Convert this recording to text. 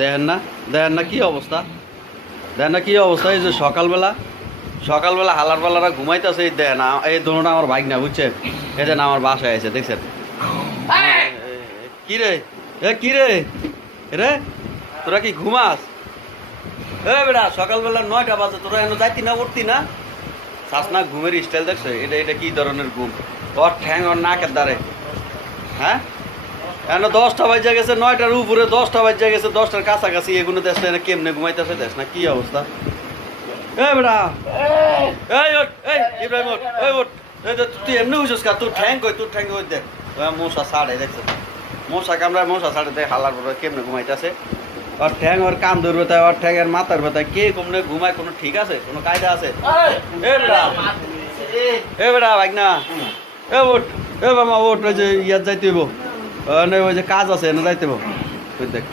দেখেন না, দেখেন না কি অবস্থা, দেখেন না কি অবস্থা। এই যে সকালবেলা হালার পালারা ঘুমাইতেছে, এই দেখেন এই দোনোটা আমার বাইক না, বুঝছেন? এই দেন আমার বাসায় আছে, দেখছেন? কি রে, কি রে রে, তোরা কি ঘুমাস? বেটা সকালবেলা 9টা বাজে, তোরা এনে যাইতি না, উঠতি না? চাস না ঘুমের স্টাইল দেখছো? এটা কি ধরনের ঘুম? ওর ঠ্যাং ওর নাকের দ্বারে, হ্যাঁ? এখন 10টা বাজে গেছে, 9টার উপরে 10টা বাজে গেছে, 10টার কাছাকাছি, এগুলো দেশ না কেমনে ঘুমাইতেছে দেশ না, কি অবস্থা? বেটা ওঠ, ইব্রাহিম ওঠ, ওঠ, তুই এমনি উঠছিস কা? তোর ঠ্যাং কই দেখ, মশা ছাড়ে দেখছো? মশা কামড়ায়, মশা ছাড়ে দেখ, হালার পরে কেমনে ঘুমাইতেছে। ওর ঠ্যাং ওর কান ধরবে তাই, ওর ঠ্যাঙের মাথার ব্যথায় কে কমনে ঘুমায়, কোনো ঠিক আছে, কোনো কায়দা আছে? বেটা ভাই না, ওঠ, মামা ওঠ, ওই যে ইয়ার যাইতে হইব, ওই যে কাজ আছে, এনে যাইতে হইব, দেখ।